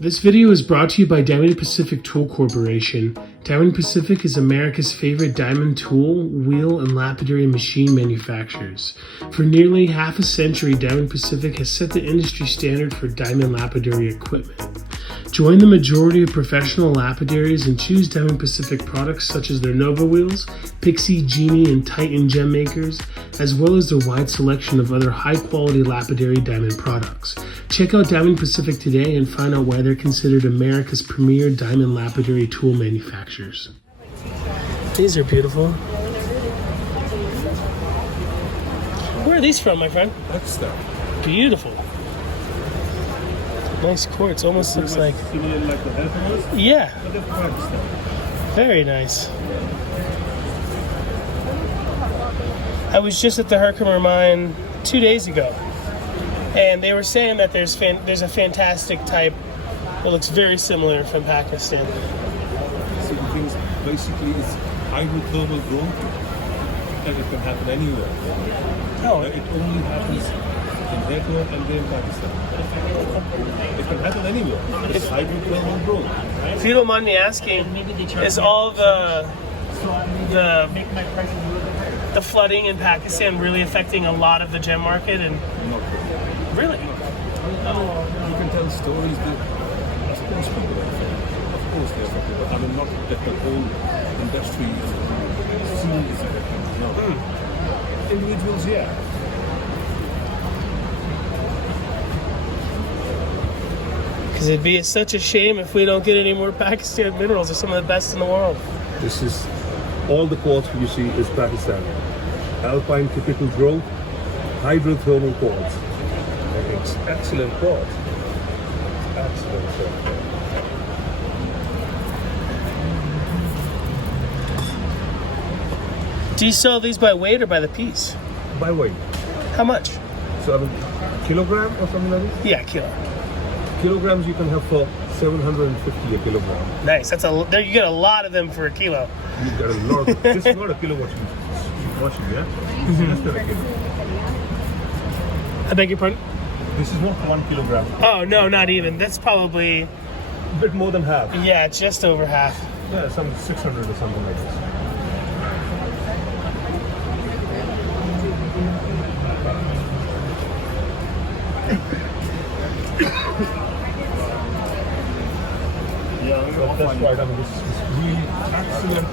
This video is brought to you by Diamond Pacific Tool Corporation. Diamond Pacific is America's favorite diamond tool, wheel, and lapidary machine manufacturers. For nearly half a century, Diamond Pacific has set the industry standard for diamond lapidary equipment. Join the majority of professional lapidaries and choose Diamond Pacific products such as their Nova wheels, Pixie, Genie, and Titan gem makers, as well as their wide selection of other high-quality lapidary diamond products. Check out Diamond Pacific today and find out why they're considered America's premier diamond lapidary tool manufacturers. These are beautiful. Where are these from, my friend? Pakistan. Beautiful. Nice quartz. Almost looks like... Similar like the Turquoise? Yeah. But they're Pakistan. Very nice. I was just at the Herkimer mine 2 days ago, and they were saying that there's a fantastic type that looks very similar from Pakistan. So the things basically is hydrothermal growth, and it can happen anywhere. Oh, It only happens in Nepal and then Pakistan. It can happen anywhere. It's hydrothermal growth. if you don't mind me asking, is all the flooding in Pakistan really affecting a lot of the gem market? And Not really? You can tell stories that, of course, people are affected. Of course, they're affected. But I mean, not that the whole industry scene is affected. No. Individuals, yeah. Because it'd be such a shame if we don't get any more Pakistan minerals. They're some of the best in the world. This is all the quartz you see is Pakistan. Alpine typical growth, hydrothermal quartz. And it's excellent quartz. Excellent quartz. Do you sell these by weight or by the piece? By weight. How much? So I mean, kilogram or something like this? Yeah, kilo. Kilograms you can have for 750 a kilogram. Nice. That's there. You get a lot of them for a kilo. You get a lot of, this is not a kilo washing, yeah? This is less than a kilo. I beg your pardon? This is not 1 kilogram. Oh no, not even. That's probably A bit more than half. yeah, just over half. Yeah, some 600 or something like this. Yeah, that's right. I mean, this is really excellent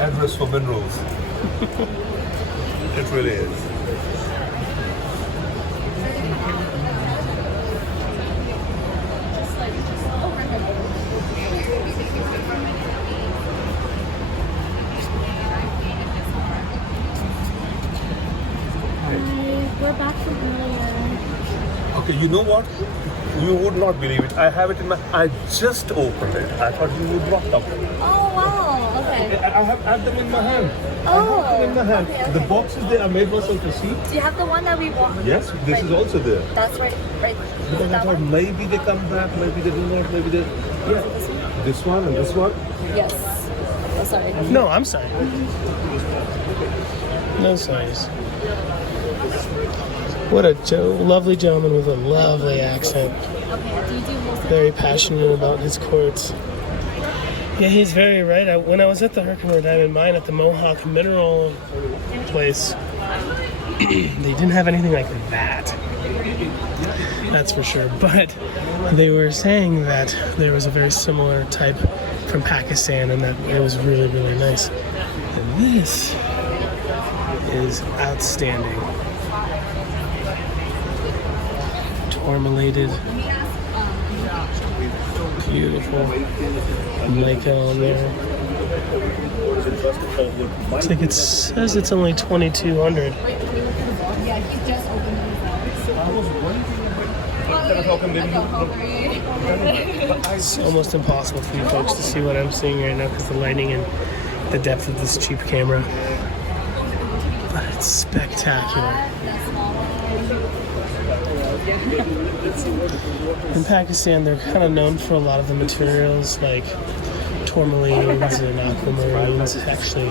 address for minerals. It really is. We're back from earlier. Okay, you know what? You would not believe it. I have it in my... I just opened it. I thought you would not talk. Oh wow, okay. I have them in my hand. Oh, I have them in my hand. okay. The boxes they are made myself to see. Do you have the one that we want? Yes, this is also there. That's right. Because I That thought one? maybe they come back, maybe they do not, maybe they... Yeah. This one and this one. Yes. Oh, sorry. No, I'm sorry. No sorries. What a lovely gentleman with a lovely accent. Okay, do you do most of Very passionate about his quartz. Yeah, he's very right. When I was at the Herkimer Diamond Mine at the Mohawk Mineral place, they didn't have anything like that. That's for sure. But they were saying that there was a very similar type from Pakistan and that it was really, really nice. And this is outstanding. Tourmalated. Beautiful. Mica on there. Looks like it says it's only 2,200. It's almost impossible for you folks to see what I'm seeing right now because the lighting and the depth of this cheap camera. But it's spectacular. In Pakistan, they're kind of known for a lot of the materials like tourmalines and aquamarines. Actually,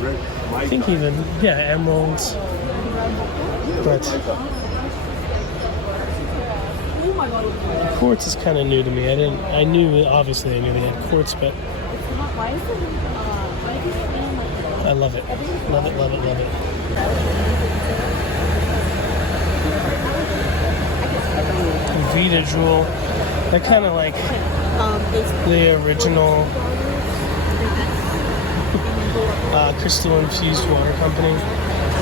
I think even, emeralds. But Quartz is kind of new to me. I knew obviously they had quartz, but Why is it? Why is it like I love it. Love it, love it, love it. Vita Jewel. They're kind of like the original crystal infused water company.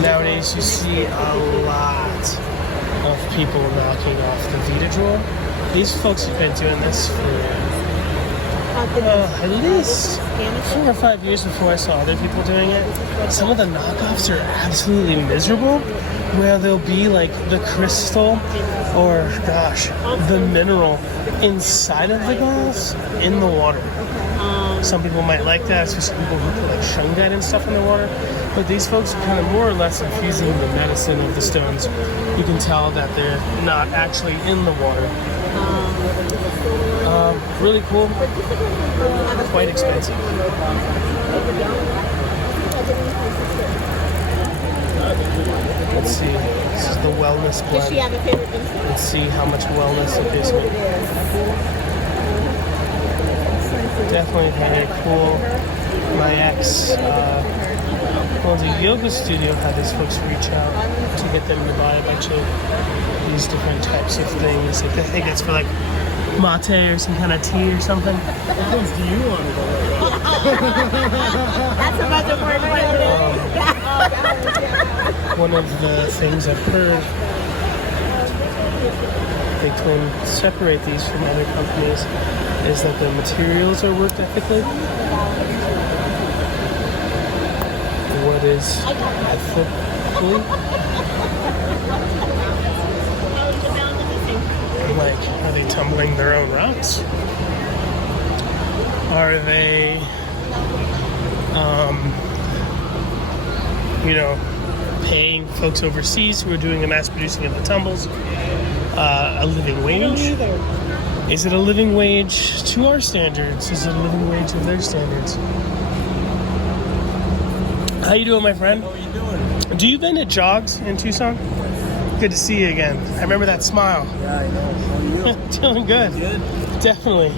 Nowadays you see a lot of people knocking off the Vita Jewel. These folks have been doing this for at least 4 or 5 years before I saw other people doing it. Some of the knockoffs are absolutely miserable, where there'll be like the crystal or, gosh, the mineral inside of the glass in the water. Some people might like that, especially people who put like shungite and stuff in the water. But these folks are kind of more or less infusing the medicine of the stones. You can tell that they're not actually in the water. Really cool. Quite expensive. Let's see. This is the wellness blend. Does she have a favorite thing? Let's see how much wellness it gives me. Definitely very cool. My ex owns a yoga studio, had these folks reach out to get them to buy a bunch of these different types of things. Like, I think it's for like mate or some kind of tea or something. What things do you want to go? That's about the word. One of the things I've heard, they claim separate these from other companies, is that the materials are worked ethically. What is ethically? Like, are they tumbling their own rocks? Are they, paying folks overseas who are doing the mass producing of the tumbles a living wage? Is it a living wage to our standards? Is it a living wage of their standards? How you doing, my friend? How are you doing? Do you been at jogs in Tucson? Good to see you again. I remember that smile. Yeah, I know. How are you? Doing good. Good? Definitely.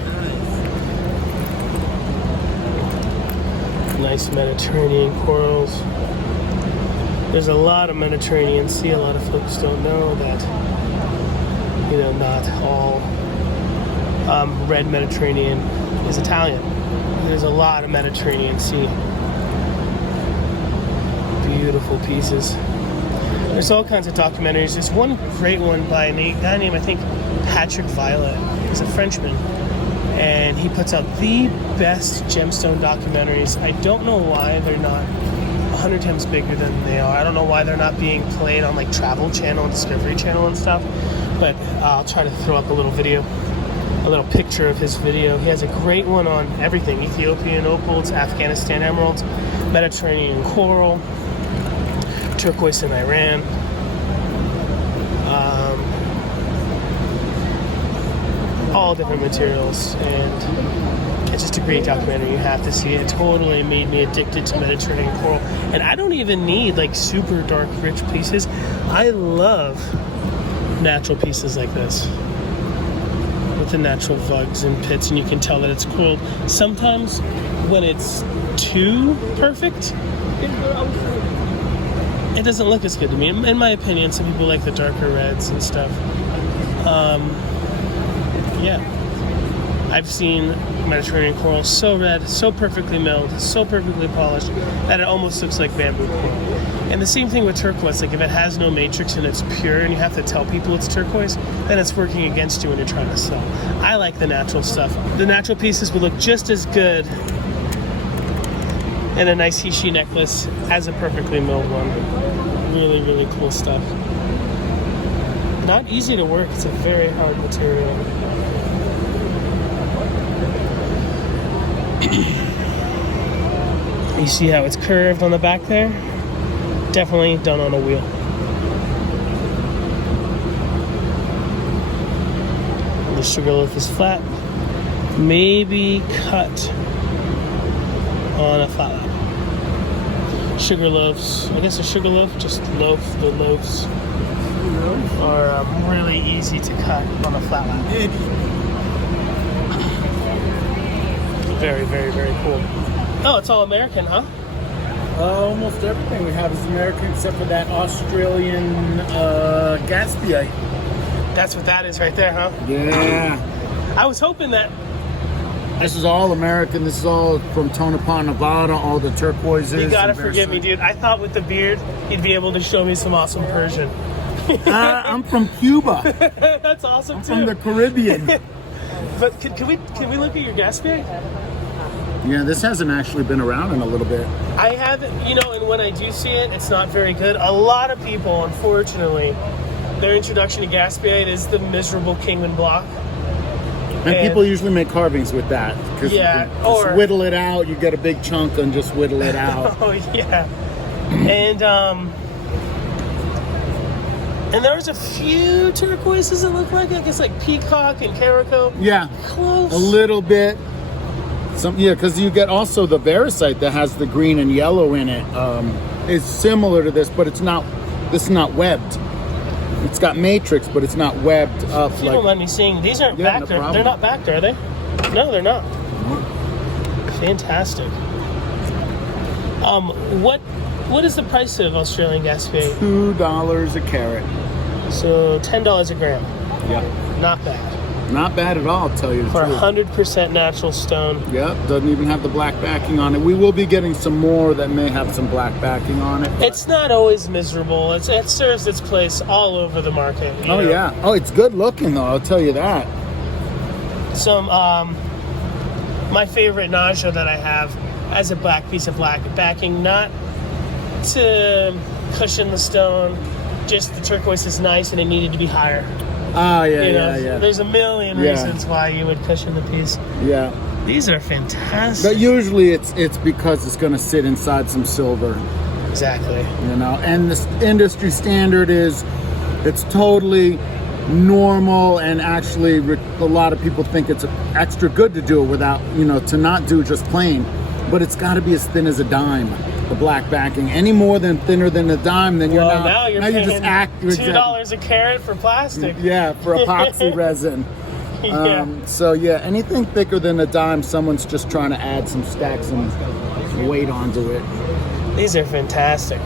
Nice Mediterranean corals. There's a lot of Mediterranean Sea. A lot of folks don't know that, not all red Mediterranean is Italian. There's a lot of Mediterranean Sea. Beautiful pieces. There's all kinds of documentaries. There's one great one by a guy named, I think, Patrick Violet. He's a Frenchman. And he puts out the best gemstone documentaries. I don't know why they're not 100 times bigger than they are. I don't know why they're not being played on like Travel Channel and Discovery Channel and stuff. But I'll try to throw up a little picture of his video. He has a great one on everything. Ethiopian opals, Afghanistan emeralds, Mediterranean coral, turquoise in Iran. All different materials, and it's just a great documentary. You have to see it. It totally made me addicted to Mediterranean coral. And I don't even need like super dark, rich pieces. I love natural pieces like this with the natural vugs and pits, and you can tell that it's cooled. Sometimes when it's too perfect, it doesn't look as good to me. In my opinion, some people like the darker reds and stuff. Yeah. I've seen Mediterranean coral so red, so perfectly milled, so perfectly polished, that it almost looks like bamboo coral. And the same thing with turquoise. Like, if it has no matrix and it's pure and you have to tell people it's turquoise, then it's working against you when you're trying to sell. I like the natural stuff. The natural pieces will look just as good in a nice Hishi necklace as a perfectly milled one. Really, really cool stuff. Not easy to work. It's a very hard material. You see how it's curved on the back there? Definitely done on a wheel. The sugar loaf is flat. Maybe cut on a flat lap. Sugar loaves. I guess a sugar loaf, just loaf the loaves. are really easy to cut on a flat lap. Very, very, very cool. Oh, it's all American, huh? Almost everything we have is American except for that Australian gaspiite. That's what that is right there, huh? Yeah. I was hoping that. This is all American. This is all from Tonopah, Nevada. All the turquoises. You gotta forgive me, dude. I thought with the beard, you'd be able to show me some awesome Persian. I'm from Cuba. That's awesome I'm too. from the Caribbean. But can we look at your gas bag? Yeah, this hasn't actually been around in a little bit. I haven't, and when I do see it, it's not very good. A lot of people, unfortunately, their introduction to gaspiite is the miserable Kingman block. And people usually make carvings with that. Cause Yeah, you just or- whittle it out. You get a big chunk and just whittle it out. Oh yeah, and there was a few turquoises that look like, I guess, like peacock and caraco. Yeah, Close. a little bit. Because you get also the varicite that has the green and yellow in it. It's similar to this, but it's not. This is not webbed. It's got matrix, but it's not webbed up. If you don't mind me seeing, these aren't Yeah, no backed. problem. They're not backed, are they? No, they're not. Fantastic. What is the price of Australian gaspiite? $2 a carat. So $10 a gram. Yeah, Not bad. not bad at all. I'll tell you the For truth. 100% natural stone. Yep, doesn't even have the black backing on it. We will be getting some more that may have some black backing on it. It's not always miserable. It serves its place all over the market. you Oh know? yeah. Oh, it's good looking though. I'll tell you that. Some my favorite nausea that I have as a black piece of black backing, not to cushion the stone, just the turquoise is nice and it needed to be higher. Oh yeah, You know, yeah. There's a million Yeah. reasons why you would cushion the piece. Yeah. These are fantastic. But usually it's because it's going to sit inside some silver, Exactly. And the industry standard is it's totally normal, and actually a lot of people think it's extra good to do it without, to not do just plain, but it's got to be as thin as a dime, the black backing. Any more than thinner than a dime, then you're Well, not. now you're paying just act $2 a carat for plastic. Yeah, for epoxy resin. Yeah. So yeah, anything thicker than a dime, someone's just trying to add some stacks and weight onto it. These are fantastic.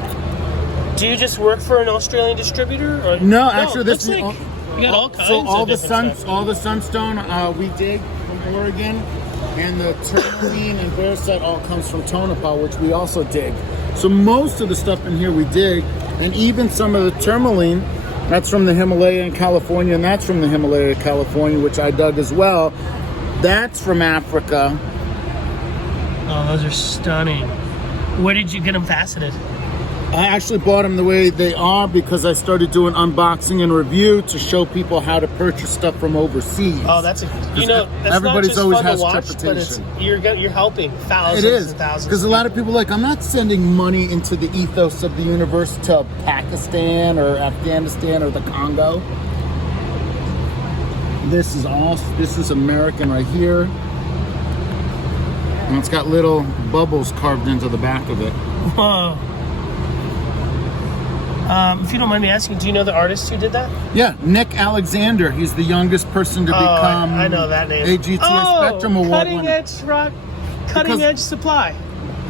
Do you just work for an Australian distributor? Or? No, actually, this looks is like you got all kinds so all of the different stuff. all the sunstone we dig from Oregon, and the tourmaline and varicite all comes from Tonopah, which we also dig. So most of the stuff in here we dig, and even some of the tourmaline, that's from the Himalaya in California, and that's from the Himalaya, California, which I dug as well. That's from Africa. Oh, those are stunning. Where did you get them faceted? I actually bought them the way they are because I started doing unboxing and review to show people how to purchase stuff from overseas. Oh, that's that's everybody's not just always fun has to watch, but trepidation. you're helping thousands It is, and thousands. because a lot of people are like, I'm not sending money into the ethos of the universe to Pakistan or Afghanistan or the Congo. This is American right here. And it's got little bubbles carved into the back of it. Whoa. If you don't mind me asking, do you know the artist who did that? Yeah, Nick Alexander. He's the youngest person to become I know that name. AGTS Spectrum Award cutting winner. edge rock, cutting edge supply.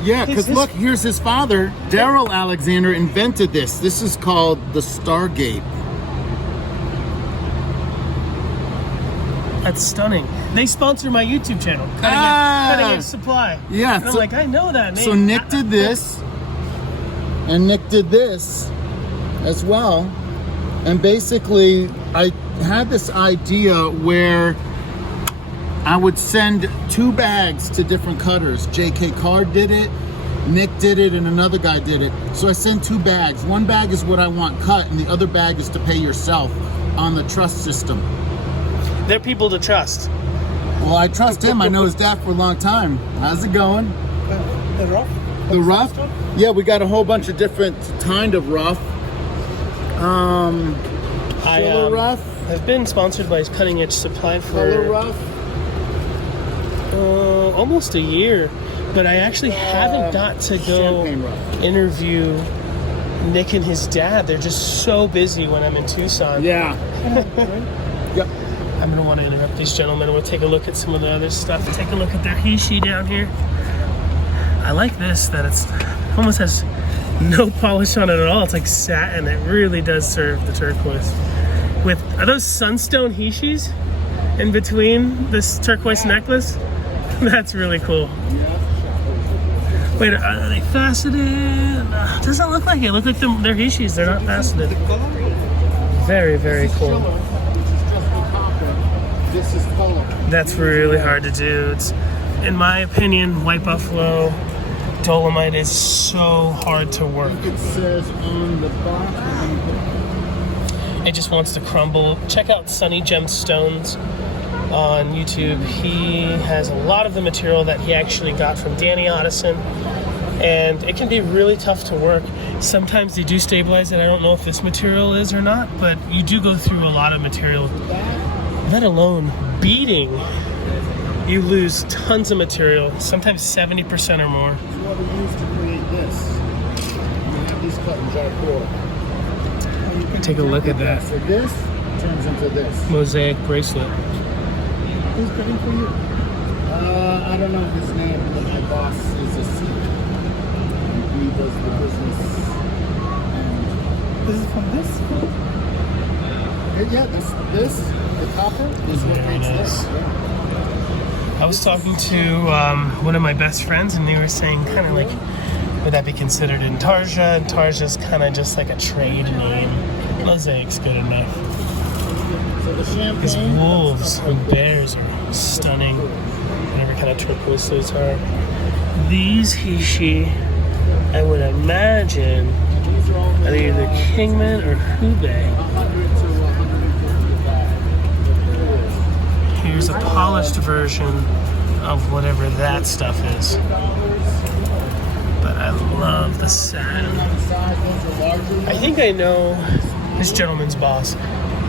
Yeah, because His- look, here's his father, Daryl Alexander, invented this. This is called the Stargate. That's stunning. They sponsor my YouTube channel, Cutting Edge Supply. Yeah, And I'm like, I know that name. So Nick did this, and Nick did this as well. And basically, I had this idea where I would send 2 bags to different cutters. J.K. Card did it, Nick did it, and another guy did it. So I sent 2 bags. One bag is what I want cut, and the other bag is to pay yourself on the trust system. They're people to trust. Well, I trust him. I know his dad for a long time. How's it going? The rough? The rough? Yeah, we got a whole bunch of different kind of rough. Filler rough, I've been sponsored by Cutting Edge Supply color for rough. almost a year, but I actually haven't got to go Champagne rough. interview Nick and his dad, they're just so busy when I'm in Tucson. Yeah. Yep. I'm going to want to interrupt these gentlemen and we'll take a look at some of the other stuff. Take a look at their hishi down here. I like this, that it's almost has no polish on it at all. It's like satin. It really does serve the turquoise. Are those sunstone hishis in between this turquoise necklace? That's really cool. Wait, are they faceted? Doesn't look like it. Look like they're hishis. They're not faceted. Very, very cool. This is color. That's really hard to do. It's, in my opinion, white buffalo dolomite is so hard to work. It says on the bottom. It just wants to crumble. Check out Sunny Gemstones on YouTube. He has a lot of the material that he actually got from Danny Otteson, and it can be really tough to work. Sometimes they do stabilize it. I don't know if this material is or not, but you do go through a lot of material. Let alone beading, you lose tons of material, sometimes 70% or more. It's what we use to create this. We have these cut and jar core. Take a look at that. So this turns into this. Mosaic bracelet. Who's coming for you? I don't know his name, but my boss is a Sikh. And he does the business. And This is from this? yeah, this, the copper, is what Very makes nice. this. Yeah. I was talking to one of my best friends, and they were saying kind of like, would that be considered intarsia? And Tarsia's kind of just like a trade name. Mosaic's good enough. So the champagne. These wolves and bears are stunning. Whatever kind of turquoise those are. These hishi, I would imagine, are either Kingman or Hubei. 100 to 155. Here's a polished version of whatever that stuff is. But I love the satin. I think I know this gentleman's boss.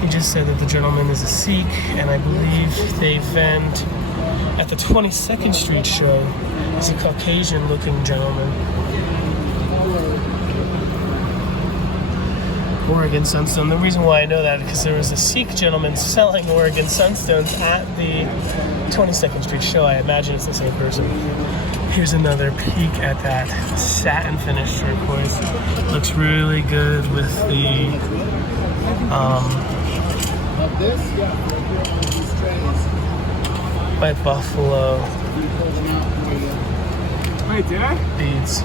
He just said that the gentleman is a Sikh, and I believe they vend at the 22nd Street show. He's a Caucasian-looking gentleman. Oregon Sunstone. The reason why I know that is because there was a Sikh gentleman selling Oregon Sunstones at the 22nd Street show. I imagine it's the same person. Here's another peek at that satin finish turquoise. Looks really good with the This, these trays. white buffalo Wait, did I? beads.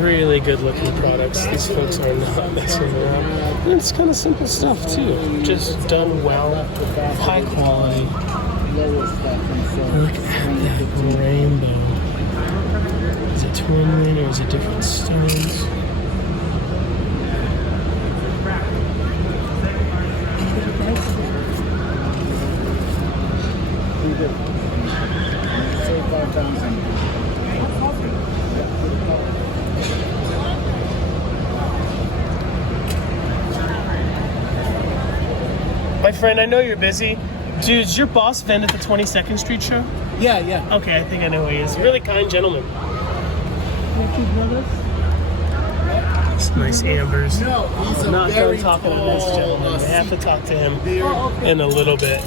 Really good looking products. These folks are not messing around. And it's kind of simple stuff too. Just done well, high quality. Look at that rainbow. Is it tourmaline or is it different stones? My friend, I know you're busy. Dude, does your boss vend at the 22nd Street show? Yeah, yeah. Okay, I think I know who he is. Really kind gentleman. It's nice ambers. No, he's a Not very done talking to tall, this gentleman. I have to talk to him in a little bit.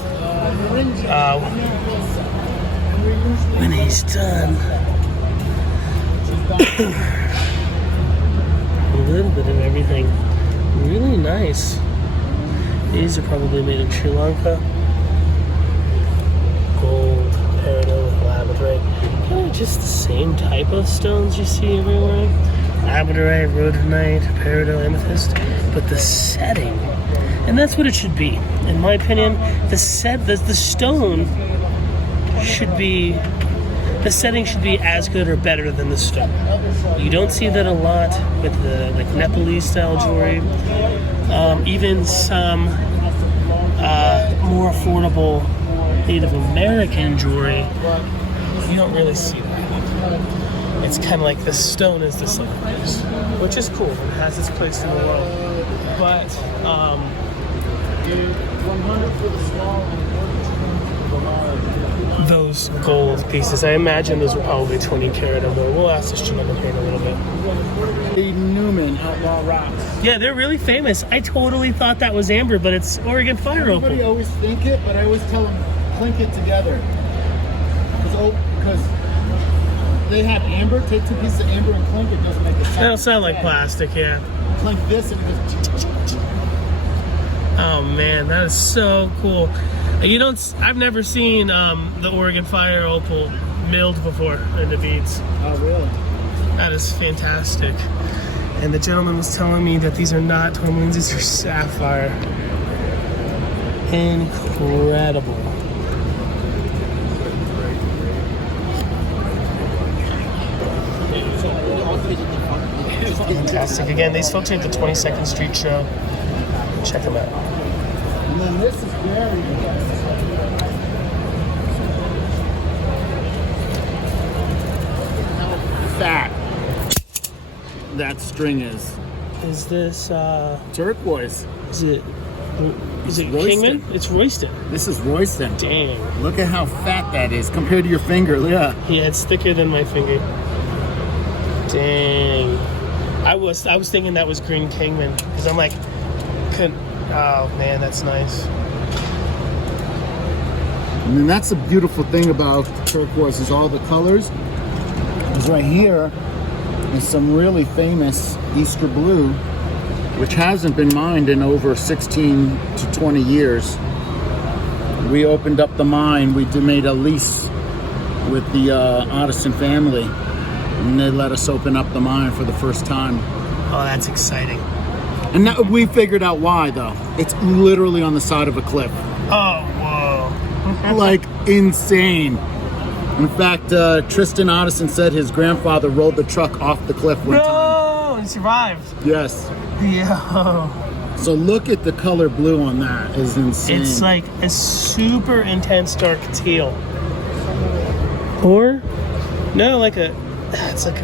When he's done. A little bit of everything. Really nice. These are probably made in Sri Lanka. Gold, peridot with labradorite. Kind of just the same type of stones you see everywhere. Labradorite, rhodonite, peridot, amethyst. But the setting, and that's what it should be. In my opinion, the stone should be, the setting should be as good or better than the stone. You don't see that a lot with the like Nepalese style jewelry. Even some more affordable Native American jewelry, you don't really see that. It's kind of like the stone is the centerpiece, which is cool. It has its place in the world. But 100 for the small and those those gold pieces. I imagine those were probably 20 karat or more. We'll ask this gentleman here in a little bit. Newman, Outlaw Rocks. Yeah, they're really famous. I totally thought that was amber, but it's Oregon Fire Everybody Opal. always think it, but I always tell them clink it together. Because they have amber. Take 2 pieces of amber and clink it. Doesn't make a sound. They don't sound like plastic, yeah. Clink this and it goes. Oh man, that is so cool. You don't. I've never seen the Oregon Fire Opal milled before into beads. Oh really? That is fantastic. And the gentleman was telling me that these are not tourmalines, these are sapphire. Incredible. Fantastic. Again, these folks are at the 22nd Street show. Check them out. And then this is very fat that string is. Is this Turquoise. is it Royston. Kingman? It's Royston. This is Royston. Dang. Look at how fat that is compared to your finger. Yeah. Yeah, it's thicker than my finger. Dang. I was thinking that was green Kingman because I'm like, oh man, that's nice. I mean, that's the beautiful thing about turquoise is all the colors. Is right here is some really famous Easter blue, which hasn't been mined in over 16 to 20 years. We opened up the mine. We made a lease with the Otteson family, and they let us open up the mine for the first time. Oh, that's exciting. And that, we figured out why, though. It's literally on the side of a cliff. Oh, whoa. Like, insane. In fact, Tristan Otteson said his grandfather rolled the truck off the cliff one time. No, he survived. Yes. Yo. So look at the color blue on that. Is insane. It's like a super intense dark teal. Or, no, it's like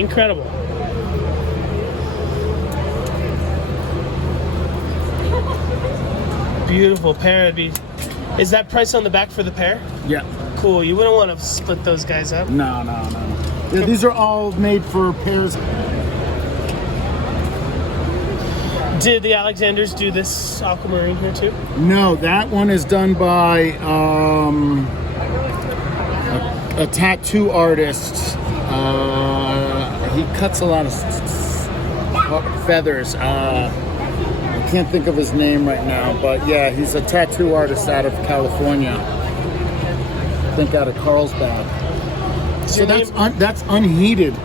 incredible. Beautiful pair. Is that price on the back for the pair? Yeah. Cool. You wouldn't want to split those guys up. No. Yeah, these are all made for pairs. Did the Alexanders do this aquamarine here too? No, that one is done by a tattoo artist. He cuts a lot of feathers. I can't think of his name right now, but yeah, he's a tattoo artist out of California. I think out of Carlsbad. So that's unheated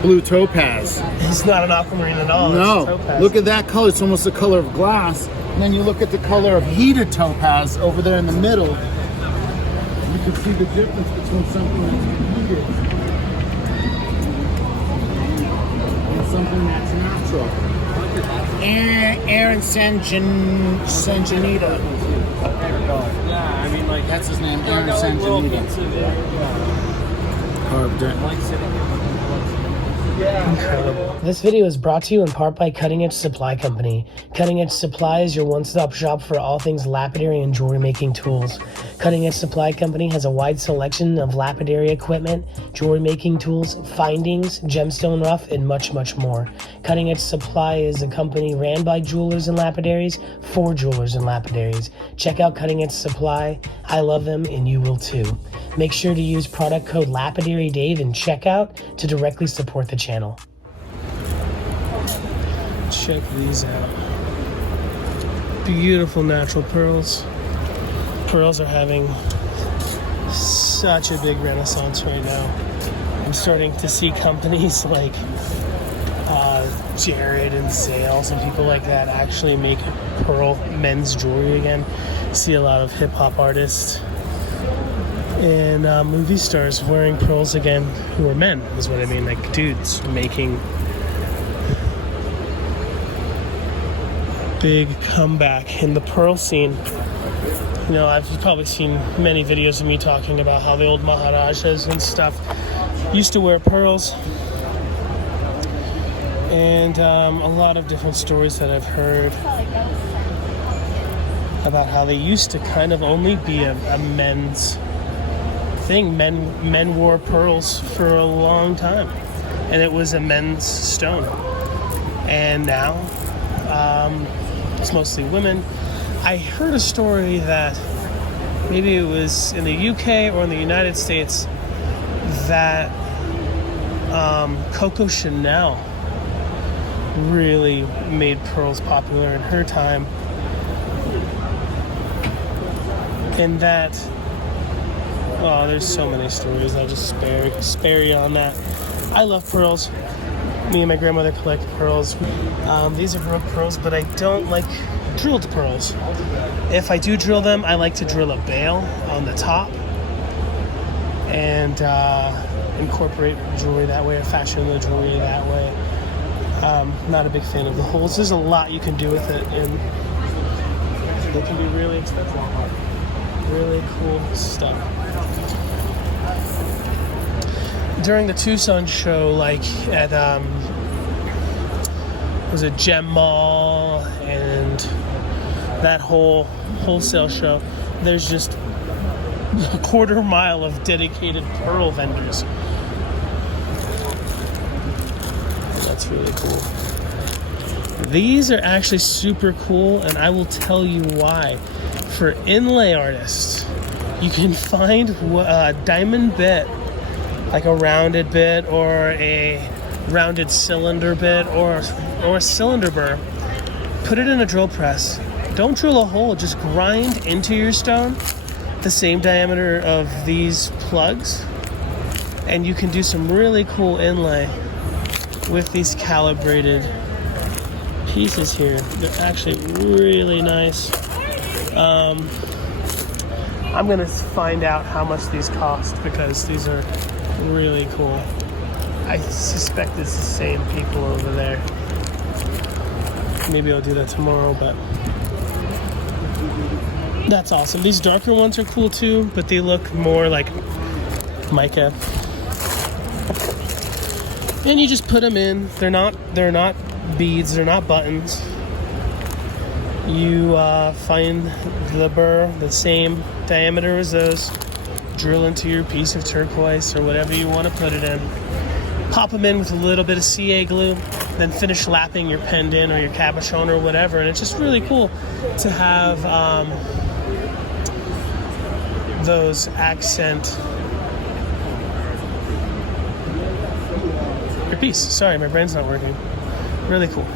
blue topaz. He's not an aquamarine at all. No, It's a topaz. look at that color. It's almost the color of glass. And then you look at the color of heated topaz over there in the middle. You can see the difference between something that's heated and something that's natural. Aaron Sanjanita. Yeah, I mean, like, That's his name, Aaron Sanjanita. Carved it. Incredible. This video is brought to you in part by Cutting Edge Supply Company. Cutting Edge Supply is your one-stop shop for all things lapidary and jewelry making tools. Cutting Edge Supply Company has a wide selection of lapidary equipment, jewelry making tools, findings, gemstone rough, and much, much more. Cutting Edge Supply is a company ran by jewelers and lapidaries for jewelers and lapidaries. Check out Cutting Edge Supply. I love them and you will too. Make sure to use product code LapidaryDave in checkout to directly support the channel. Check these out. Beautiful natural pearls. Pearls are having such a big renaissance right now. I'm starting to see companies like Jared and Zales and people like that actually make pearl men's jewelry again. See a lot of hip hop artists and movie stars wearing pearls again who are men, is what I mean, like dudes making big comeback in the pearl scene. You know, you've probably seen many videos of me talking about how the old Maharajas and stuff used to wear pearls, and a lot of different stories that I've heard about how they used to kind of only be a men's thing. Men wore pearls for a long time, and it was a men's stone. And now it's mostly women. I heard a story that maybe it was in the UK or in the United States that Coco Chanel really made pearls popular in her time. And that, oh, there's so many stories. I'll just spare you on that. I love pearls. Me and my grandmother collect pearls. These are real pearls, but I don't like drilled pearls. If I do drill them, I like to drill a bail on the top and incorporate jewelry that way, or fashion the jewelry that way. Not a big fan of the holes. There's a lot you can do with it, and they can be really expensive. Really cool stuff. During the Tucson show, like at was it Gem Mall and that whole wholesale show, there's just a quarter mile of dedicated pearl vendors. That's really cool. These are actually super cool, and I will tell you why. For inlay artists, you can find a diamond bit, like a rounded bit or a rounded cylinder bit or a cylinder burr. Put it in a drill press. Don't drill a hole, just grind into your stone the same diameter of these plugs, and you can do some really cool inlay with these calibrated pieces here. They're actually really nice. I'm gonna find out how much these cost because these are really cool. I suspect it's the same people over there. Maybe I'll do that tomorrow, but that's awesome. These darker ones are cool too, but they look more like mica. And you just put them in. They're not beads, they're not buttons. You find the burr, the same diameter as those, drill into your piece of turquoise or whatever you want to put it in, pop them in with a little bit of CA glue, then finish lapping your pendant or your cabochon or whatever, and it's just really cool to have those accent your piece. Sorry, my brain's not working. Really cool.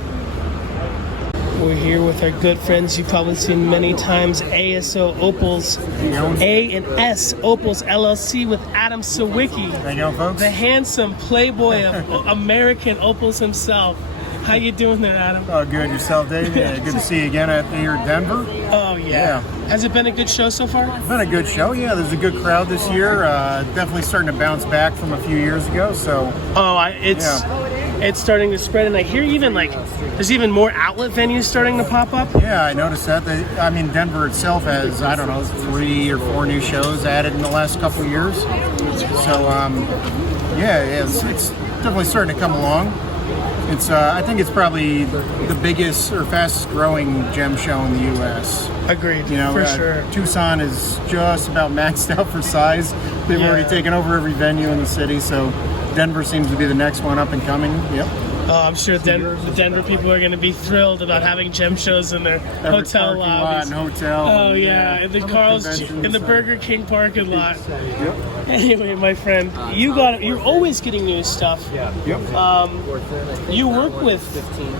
We're here with our good friends you've probably seen many times, ASO Opals, A&S Opals LLC with Adam Sawicki. How you doing, folks? The handsome playboy of American Opals himself. How you doing there, Adam? Oh, good. Yourself, Dave? Yeah, good to see you again here in Denver. Oh, yeah. Has it been a good show so far? It's been a good show, yeah. There's a good crowd this year. Definitely starting to bounce back from a few years ago, so... It's starting to spread, and I hear even there's even more outlet venues starting to pop up. Yeah, I noticed that. I mean, Denver itself has, I don't know, 3 or 4 new shows added in the last couple of years. So, it's definitely starting to come along. It's, I think it's probably the biggest or fastest growing gem show in the U.S. Agreed, for sure. Tucson is just about maxed out for size. They've already taken over every venue in the city, so Denver seems to be the next one up and coming. Yep. Oh, I'm sure the Denver people are going to be thrilled about having gem shows in their hotel lobbies. And hotel. Oh, yeah, in the Burger King parking lot. Yep. Anyway, my friend, you're always getting new stuff. Yep. You work with,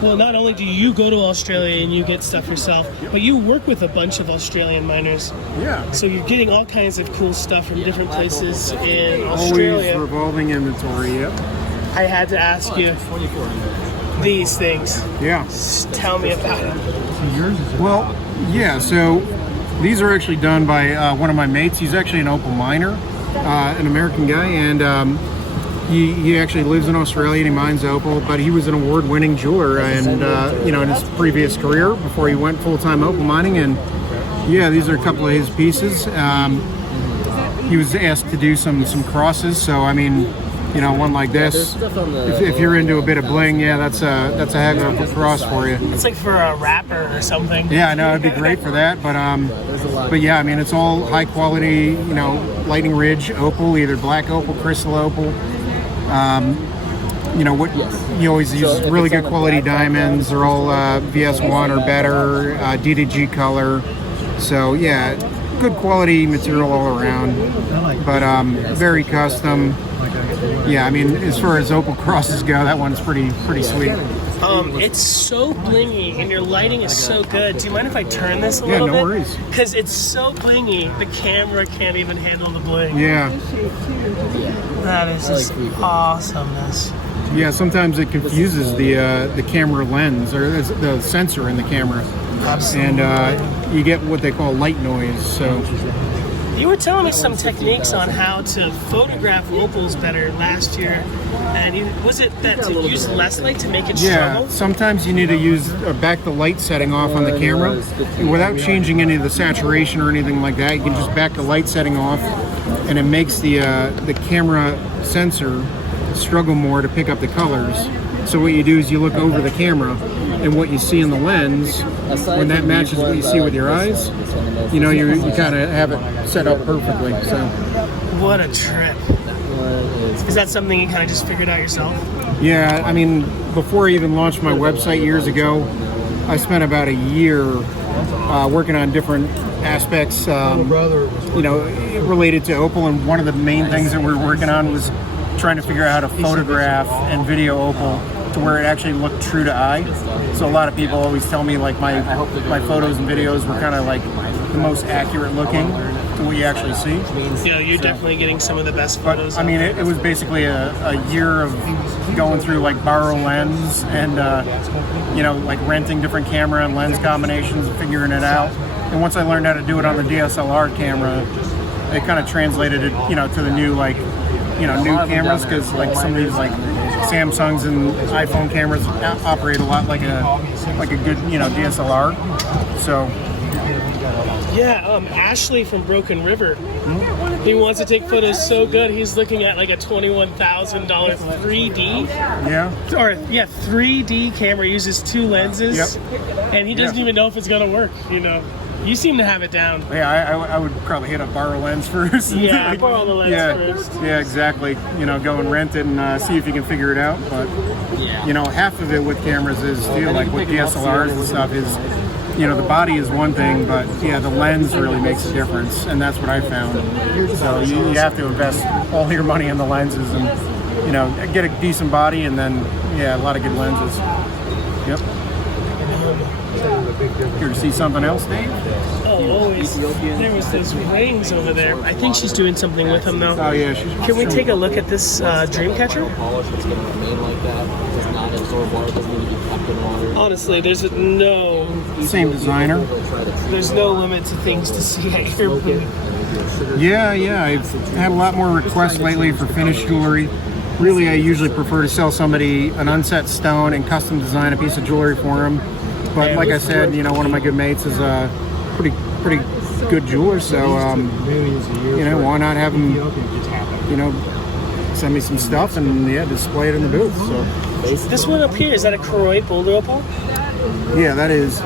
well, not only do you go to Australia and you get stuff yourself, but you work with a bunch of Australian miners. Yeah. So you're getting all kinds of cool stuff from different places in Australia. Always revolving inventory, yep. I had to ask you these things. Yeah. Tell me about it. Well, yeah, so these are actually done by one of my mates. He's actually an opal miner, an American guy, and he actually lives in Australia and he mines opal, but he was an award-winning jeweler and, in his previous career before he went full-time opal mining. And yeah, these are a couple of his pieces. He was asked to do some crosses, so I mean, you know, one like this. If you're into a bit of bling, yeah, that's a heck of a cross for you. It's like for a rapper or something. Yeah, I know it'd be great for that, but yeah, I mean, it's all high quality, you know, Lightning Ridge opal, either black opal, crystal opal. You know, what you always use really good quality diamonds. They're all VS1 or better, DDG color. So yeah, good quality material all around, but very custom. Yeah, I mean, as far as opal crosses go, that one's pretty sweet. It's so blingy and your lighting is so good. Do you mind if I turn this a little bit? Yeah, no worries. Because it's so blingy, the camera can't even handle the bling. Yeah. That is just awesomeness. Yeah, sometimes it confuses the camera lens or the sensor in the camera. Absolutely. And you get what they call light noise. So you were telling me some techniques on how to photograph opals better last year, and was it that to use less light to make it struggle? yeah, sometimes you need to use back the light setting off on the camera without changing any of the saturation or anything like that. You can just back the light setting off, and it makes the camera sensor struggle more to pick up the colors. So what you do is you look over the camera, and what you see in the lens, when that matches what you see with your eyes, you know, you kind of have it set up perfectly. So what a trip. Is that something you kind of just figured out yourself? yeah, I mean, before I even launched my website years ago, I spent about a year working on different aspects, you know, related to opal, and one of the main things that we were working on was trying to figure out how to photograph and video opal to where it actually looked true to eye. So a lot of people always tell me like my photos and videos were kind of like the most accurate looking to what you actually see. Yeah, you're definitely getting some of the best But photos. I mean, it was basically a year of going through like borrow lens and you know, like renting different camera and lens combinations and figuring it out. And once I learned how to do it on the DSLR camera, it kind of translated it, you know, to the new like, you know, new cameras, because like some of these like Samsungs and iPhone cameras operate a lot like a good, you know, DSLR. So yeah, Ashley from Broken River, he wants to take photos so good, he's looking at like a $21,000 3D. yeah, 3D camera, uses 2 lenses, and he doesn't even know if it's gonna work, you know. You seem to have it down. yeah, I would probably hit a borrow lens first. Yeah, Like, borrow the lens first. Yeah, exactly. You know, go and rent it and see if you can figure it out. But you know, half of it with cameras is like with DSLRs and stuff is, you know, the body is one thing, but yeah, the lens really makes a difference, and that's what I found. So you have to invest all your money in the lenses and, you know, get a decent body, and then yeah, a lot of good lenses. Yep. Here to see something else, Dave? Oh, always. There was those rings over there. I think she's doing something with them though. Oh yeah, Can we take a look at this dream catcher? Honestly, there's no limit to things to see at your booth. Yeah, I've had a lot more requests lately for finished jewelry. Really, I usually prefer to sell somebody an unset stone and custom design a piece of jewelry for them. But like I said, you know, one of my good mates is a pretty good jeweler, so you know, why not have him, you know, send me some stuff and yeah, display it in the booth. So this one up here, is that a Croy Boulder opal? yeah, that is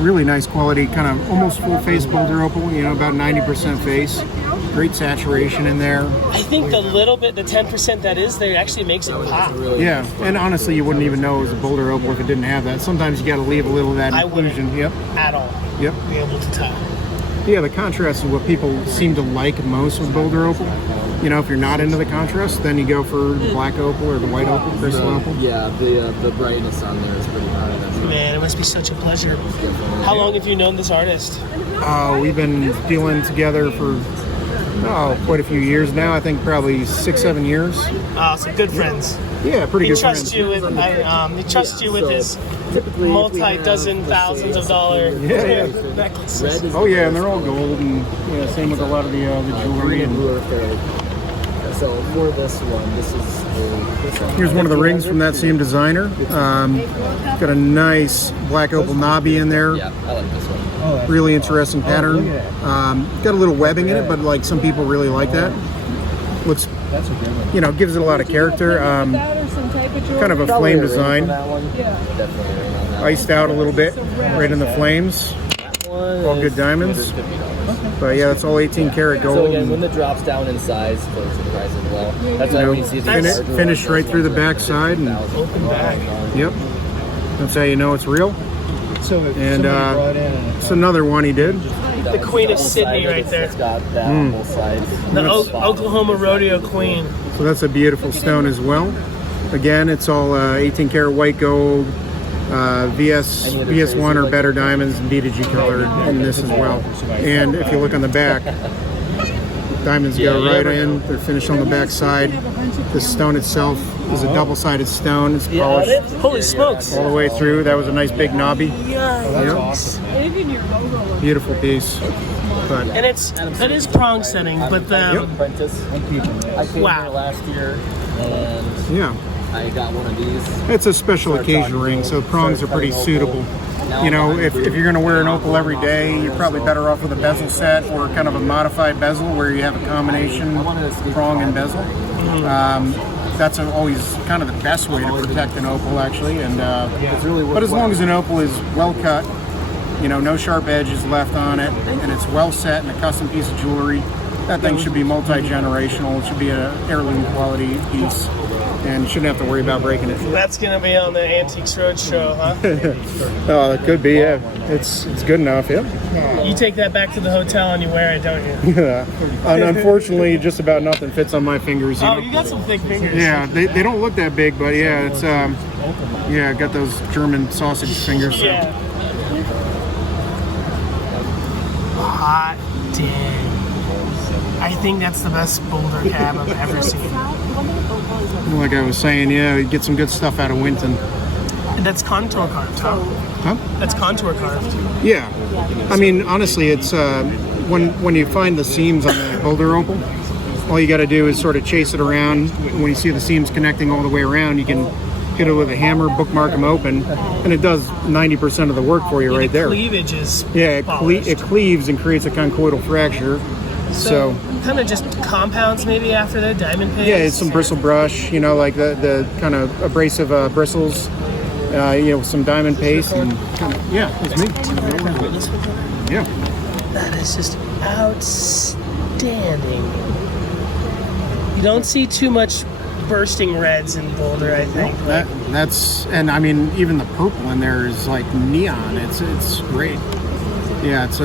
really nice quality, kind of almost full face Boulder opal, you know, about 90% face. Great saturation in there. I think the little bit, the 10% that is there actually makes it pop. Yeah, and honestly, you wouldn't even know it was a Boulder opal if it didn't have that. Sometimes you got to leave a little of that inclusion. Yep. At all. Yep. Be able to tell. Yeah, the contrast is what people seem to like most with Boulder opal. You know, if you're not into the contrast, then you go for the black opal or the white opal, crystal opal. Yeah, the brightness on there is pretty high. Man, it must be such a pleasure. How long have you known this artist? We've been dealing together for quite a few years now. I think probably 6-7 years. So good friends. Yeah, pretty good friends. He trusts you with his multi-dozen thousands of dollars necklaces. Oh yeah, and they're all gold, and yeah, same with a lot of the jewelry. And so for this one, here's one of the rings from that same designer. Got a nice black opal knobby in there. yeah, I like this one. Really interesting pattern. Got a little webbing in it, but like some people really like that. looks, you know, gives it a lot of character. Kind of a flame design, iced out a little bit, right in the flames. All good diamonds. But yeah, it's all 18 karat gold. So again, when it drops down in size, close the price as well. That's why when you see the finished right through the back side. And, open back. yep. That's how you know it's real. And it's another one he did. The Queen of Sydney right there. It's got that on both sides. The Oklahoma Rodeo Queen. So that's a beautiful stone as well. Again, it's all 18 karat white gold, VS1 or better diamonds, and D2G color in this as well. And if you look on the back, diamonds go right in. They're finished on the back side. The stone itself is a double-sided stone. It's polished Holy smokes. all the way through. That was a nice big knobby. Yikes. Yep. Beautiful piece. But And that is prong setting, but the Apprentice. I came Wow. here last year and yeah, I got one of these. it's a special occasion ring, so prongs are pretty suitable. You know, if you're going to wear an opal every day, you're probably better off with a bezel set or kind of a modified bezel where you have a combination prong and bezel. That's always kind of the best way to protect an opal, actually. And but as long as an opal is well cut, you know, no sharp edges left on it, and it's well set in a custom piece of jewelry, that thing should be multi-generational. It should be an heirloom quality piece, and you shouldn't have to worry about breaking it. that's gonna be on the Antiques Roadshow, huh? Oh, it could be, yeah. It's good enough, yeah. You take that back to the hotel and you wear it, don't you? Yeah. And unfortunately, just about nothing fits on my fingers. You Oh, know? you got some thick fingers. Yeah, they don't look that big, but yeah, it's yeah, got those German sausage fingers. So. Yeah. Hot damn. I think that's the best Boulder cab I've ever seen. Like I was saying, yeah, you get some good stuff out of Winton. That's contour carved, huh? Huh? That's contour carved. Yeah. I mean, honestly, it's when you find the seams on the Boulder opal, all you got to do is sort of chase it around. When you see the seams connecting all the way around, you can hit it with a hammer, bookmark them open, and it does 90% of the work for you right there. Cleavage is Yeah, polished. it cleaves and creates a conchoidal fracture. So kind of just compounds maybe after the diamond paste. yeah, it's some bristle brush, you know, like the kind of abrasive bristles, you know, some diamond paste, and yeah, it's me. Yeah. That is just outstanding. You don't see too much bursting reds in Boulder, I think. That's and I mean even the purple in there is like neon. It's great. Yeah, it's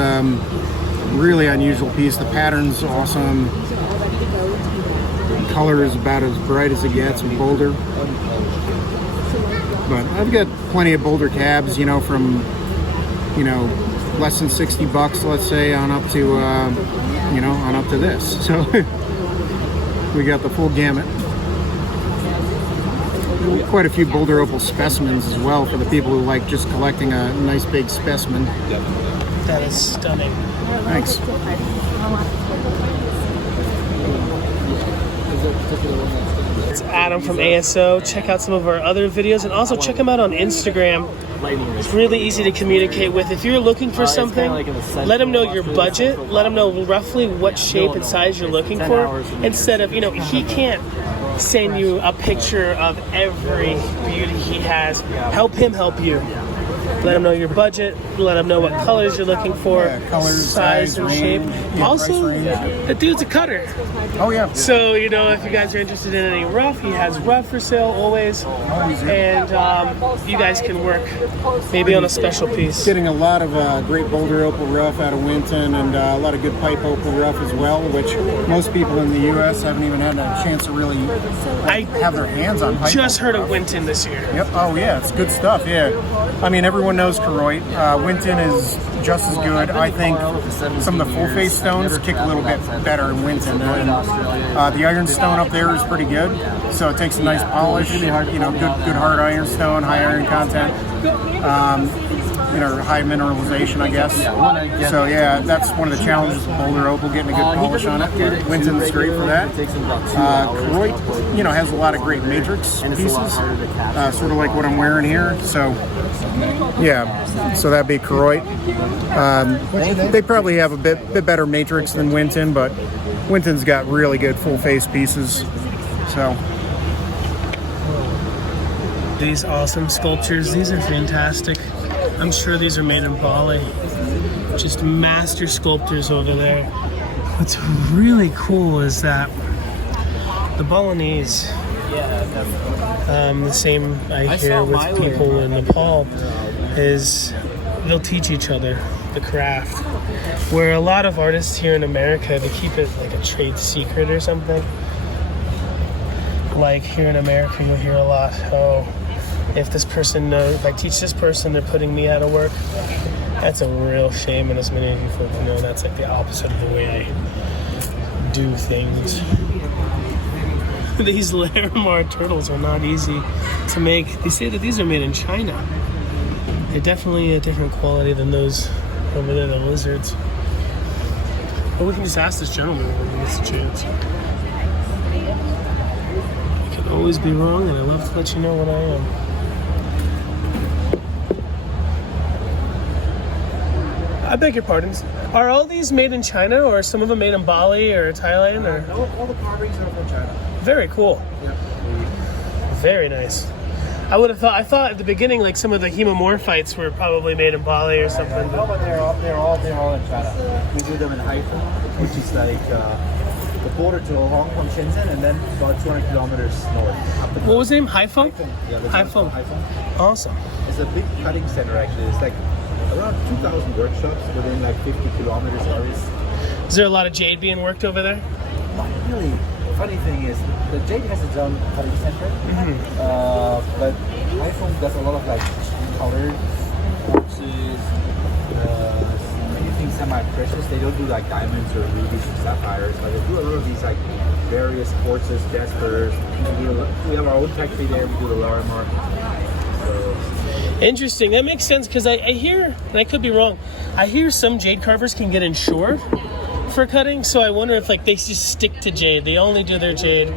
really unusual piece. The pattern's awesome. The color is about as bright as it gets in Boulder. But I've got plenty of Boulder cabs, you know, from, you know, less than $60, let's say, on up to, you know, on up to this. So we got the full gamut. Quite a few Boulder opal specimens as well for the people who like just collecting a nice big specimen. That is stunning. Thanks. It's Adam from ASO. Check out some of our other videos and also check him out on Instagram. It's really easy to communicate with. If you're looking for something, let him know your budget. Let him know roughly what shape and size you're looking for. Instead of, you know, he can't send you a picture of every beauty he has. Help him help you. Let him know your budget. Let him know what colors you're looking for. Yeah, colors, size, and shape. yeah, Also, price range. the dude's a cutter. Oh yeah. So, you know, if you guys are interested in any rough, he has rough for sale always. And you guys can work maybe on a special piece. Getting a lot of great Boulder opal rough out of Winton, and a lot of good pipe opal rough as well, which most people in the U.S. haven't even had a chance to really have their hands on pipe Just opal heard rough. of Winton this year. Yep. Oh yeah, it's good stuff. Yeah. I mean, everyone knows Koroit. Winton is just as good. I think some of the full face stones kick a little bit better in Winton. And, the iron stone up there is pretty good, so it takes a nice polish. You know, good hard iron stone, high iron content. high mineralization, I guess. So yeah, that's one of the challenges of Boulder Opal, getting a good polish on it. Winton's great for that. Koroit, has a lot of great matrix pieces, sort of like what I'm wearing here. So yeah, so that'd be Koroit. They probably have a bit better matrix than Winton, but Winton's got really good full face pieces. So These awesome sculptures, these are fantastic. I'm sure these are made in Bali. Just master sculptors over there. What's really cool is that the Balinese, the same I hear with people in Nepal, is they'll teach each other the craft. Where a lot of artists here in America, they keep it like a trade secret or something. Like here in America, you'll hear a lot, oh, if this person knows, if I teach this person, they're putting me out of work. That's a real shame, and as many of you folks know, that's like the opposite of the way I do things. These Larimar turtles are not easy to make. They say that these are made in China. They're definitely a different quality than those over there, the lizards. But we can just ask this gentleman when he gets a chance. I can always be wrong, and I love to let you know what I am. I beg your pardons. Are all these made in China, or are some of them made in Bali or Thailand? Or all the carvings are from China. very cool. Yeah. Very nice. I thought at the beginning like some of the hemomorphites were probably made in Bali or something. No, but they're all in China. We do them in Haifa, which is like the border to Hong Kong, Shenzhen, and then about 200 kilometers north. What was the name? Haifa? Yeah, that's Haifa. Haifa. Awesome. It's a big cutting center actually. It's like around 2,000 workshops within like 50 kilometers areas. Is there a lot of jade being worked over there? Not really. Funny thing is, the jade has its own cutting center, but iPhone does a lot of like colored quartzes, anything semi-precious. They don't do like diamonds or rubies or sapphires, but they do a lot of these like various quartzes, jaspers. We have our own factory there. We do the Larimar. So. Interesting. That makes sense because I hear, and I could be wrong, I hear some jade carvers can get insured for cutting, so I wonder if like they just stick to jade. They only do their jade,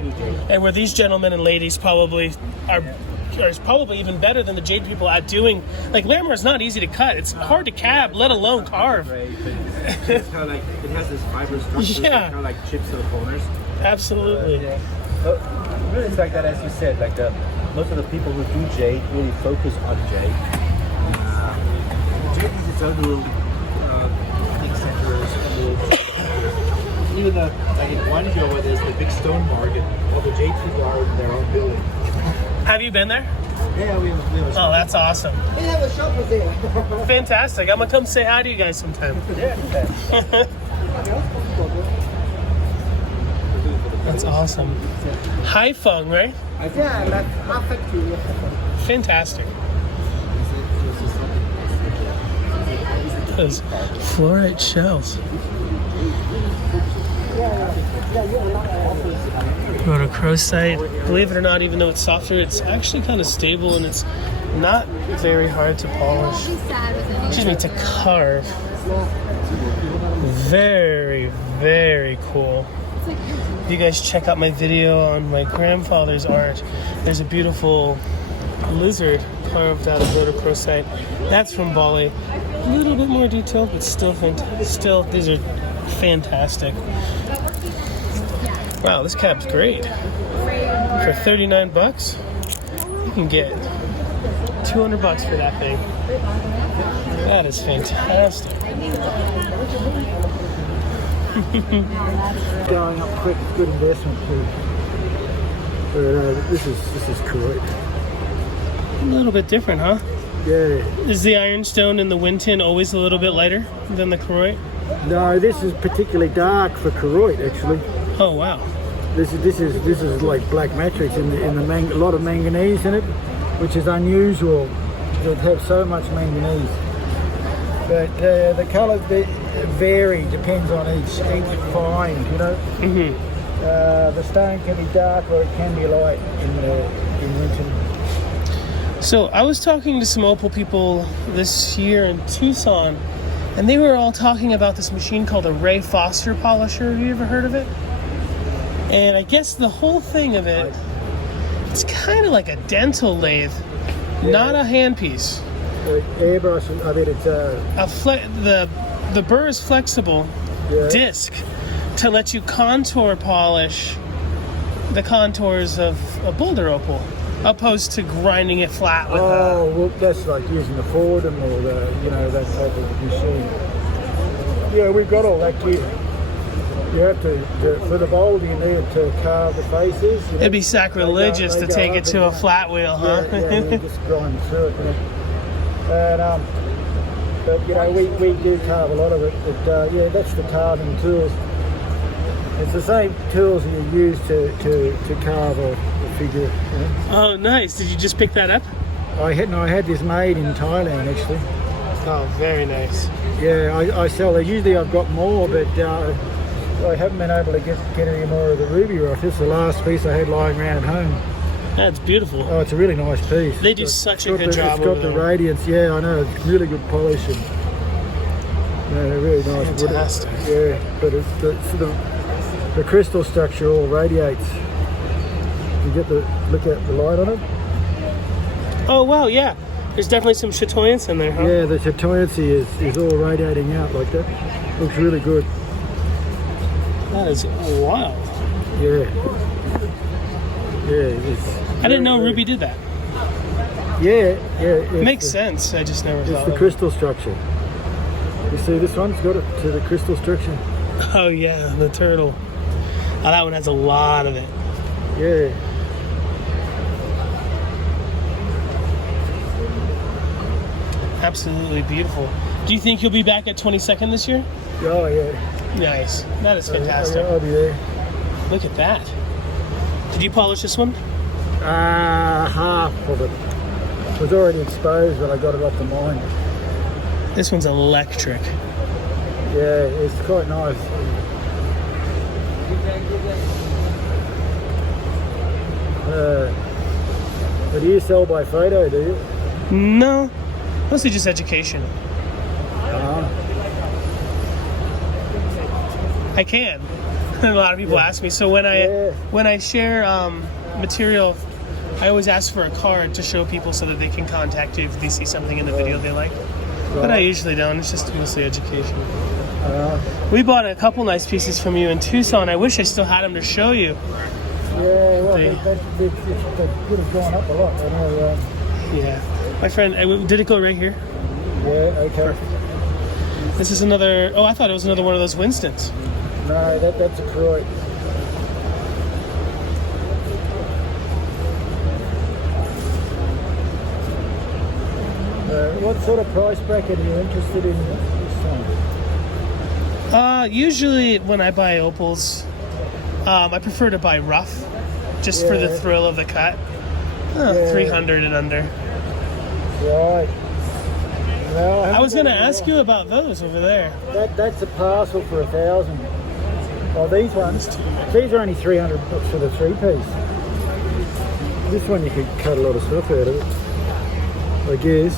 and where these gentlemen and ladies probably are probably even better than the jade people at doing. Like Larimar is not easy to cut. It's hard to cab, let alone carve. Right, but it's kind of like it has this fibrous structure, Yeah. kind of like chips to the corners. Absolutely. Yeah. Really, it's like that, as you said. Like most of the people who do jade really focus on jade. Jade is its own little cutting centers. Even though, like in Guangzhou, where there's the big stone market, all the jade people are in their own building. Have you been there? Yeah, we have a Oh, shop. that's awesome. We have a shop with there. Fantastic. I'm gonna come say hi to you guys sometime. That's awesome. Haifeng, right? Yeah, that's perfect. Fantastic. Those fluorite shells. Rhodochrosite. Believe it or not, even though it's softer, it's actually kind of stable and it's not very hard to polish. Excuse me, to carve. Very, very cool. If you guys check out my video on my grandfather's art, there's a beautiful lizard carved out of rhodochrosite. That's from Bali. A little bit more detailed, but still, these are fantastic. Wow, this cap's great. For 39 bucks, you can get 200 bucks for that thing. That is fantastic. Going up quick, it's good investment too. But this is correct. A little bit different, huh? Yeah. Is the ironstone in the Winton always a little bit lighter than the Koroit? No, this is particularly dark for Koroit actually. Oh wow. This is like black matrix in the a lot of manganese in it, which is unusual to have so much manganese. But the colours vary, depends on each find, you know. The stone can be dark or it can be light in Winton. So I was talking to some Opal people this year in Tucson, and they were all talking about this machine called a Ray Foster polisher. Have you ever heard of it? And I guess the whole thing of it, it's kind of like a dental lathe, not a handpiece. Airbrush, I mean, it's The burr is flexible disc to let you contour polish the contours of a Boulder opal, opposed to grinding it flat with well, that's like using the Fordham or that type of machine. Yeah, we've got all that kit. You have to for the Boulder, you need to carve the faces. It'd be sacrilegious to take it to a flat wheel, huh? Yeah, you just grind through it. And but we do carve a lot of it. But that's the carving tools. It's the same tools you use to carve a figure. Oh, nice. Did you just pick that up? I had this made in Thailand, actually. Oh, very nice. Yeah, I sell it. Usually I've got more, but I haven't been able to get any more of the ruby rough. This is the last piece I had lying around at home. That's beautiful. Oh, it's a really nice piece. They do such a good job. It's got the radiance. Yeah, I know. It's really good polish. And, really nice. Fantastic. Yeah, but it's the crystal structure all radiates. You get look at the light on it. Oh wow, yeah. There's definitely some chatoyance in there, huh? Yeah, the chatoyancy is all radiating out like that. Looks really good. That is wild. Yeah. Yeah, I didn't know Ruby did that. Yeah. It makes sense. I just never thought. It's the crystal structure. You see, this one's got it to the crystal structure. Oh yeah, the turtle. Oh, that one has a lot of it. Yeah. Absolutely beautiful. Do you think you'll be back at 22nd this year? Oh yeah. Nice. That is fantastic. I'll be there. Look at that. Did you polish this one? Half of it. It was already exposed when I got it off the mine. This one's electric. Yeah, it's quite nice. But do you sell by photo, do you? No. Mostly just education. I can. A lot of people ask me. So when I share material, I always ask for a card to show people so that they can contact you if they see something in the video they like. But I usually don't. It's just mostly education. We bought a couple nice pieces from you in Tucson. I wish I still had them to show you. Yeah, well, it could have gone up a lot. I know. Yeah. My friend, did it go right here? Yeah, okay. Perfect. This is another, I thought it was another one of those Winstons. No, that's a Croy. What sort of price bracket are you interested in this time? Usually when I buy opals, I prefer to buy rough, just for the thrill of the cut. 300 and under. Right. Well, I was going to ask you about those over there. That's a parcel for 1,000. Oh, these are only 300 for the 3-piece. This one you could cut a lot of stuff out of it, I guess.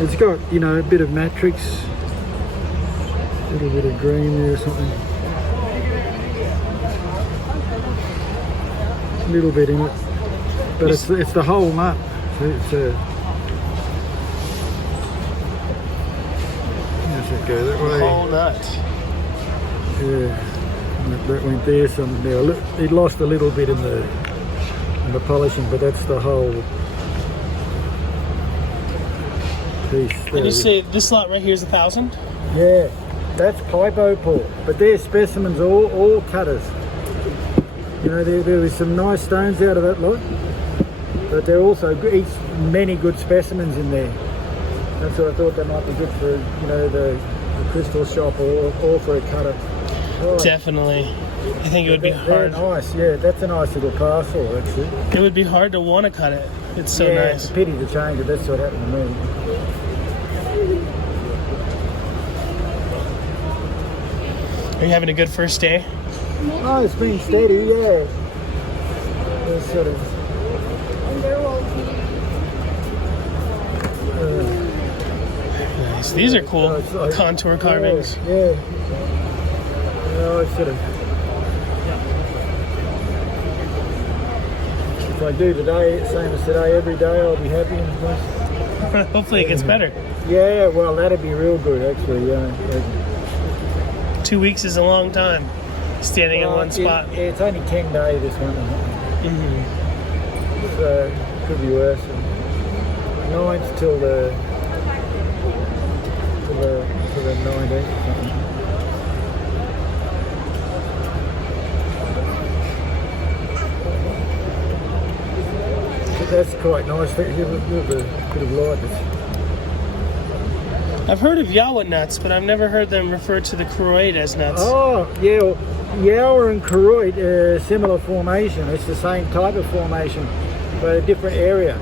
It's got, a bit of matrix, a little bit of green there or something. A little bit in it, but it's the whole nut. It's go that way. Whole nut. Yeah, that went there some now. It lost a little bit in the polishing, but that's the whole piece. And you say this lot right here is 1,000? Yeah, that's pipe opal, but they're specimens, all cutters. There was some nice stones out of that lot, but there also many good specimens in there. That's what I thought that might be good for, the crystal shop or for a cutter. Right. Definitely. I think it would be hard. They're nice, yeah. That's a nice little parcel, actually. It would be hard to want to cut it. It's so nice. It's a pity to change it. That's what happened to me. Are you having a good first day? Oh, it's been steady, yeah. It's sort of... Nice. These are cool. It's like- Contour carvings. Yeah. I sort of. If I do today, same as today, every day, I'll be happy and blessed. Hopefully it gets better. Yeah, well, that'd be real good, actually. Yeah. 2 weeks is a long time standing in one spot. It's only 10 days this one. So could be worse. 9th till the 19th or something. But that's quite nice. Give a bit of lightness. I've heard of Yawa nuts, but I've never heard them referred to the Kuroid as nuts. Oh, yeah. Well, Yawa and Kuroid are similar formation. It's the same type of formation, but a different area.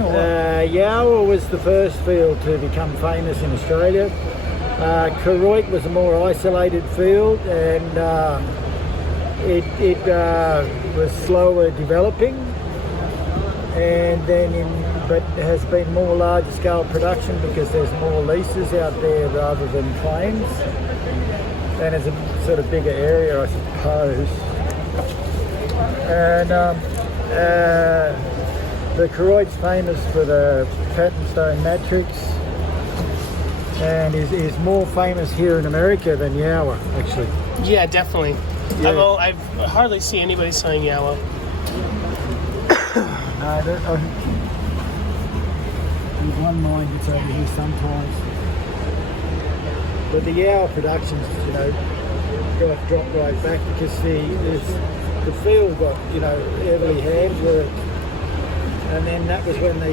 Oh, wow. Yawa was the first field to become famous in Australia. Kuroid was a more isolated field, and it was slower developing, and then but has been more large scale production because there's more leases out there rather than claims, and it's a sort of bigger area, I suppose. And the Kuroid's famous for the pattern stone matrix, and is more famous here in America than Yawa, actually. Yeah, definitely. Yeah. I've hardly seen anybody selling Yawa. There's one mine that's over here sometimes. But the Yawa productions, got dropped right back because the field got, heavily handworked. And then that was when the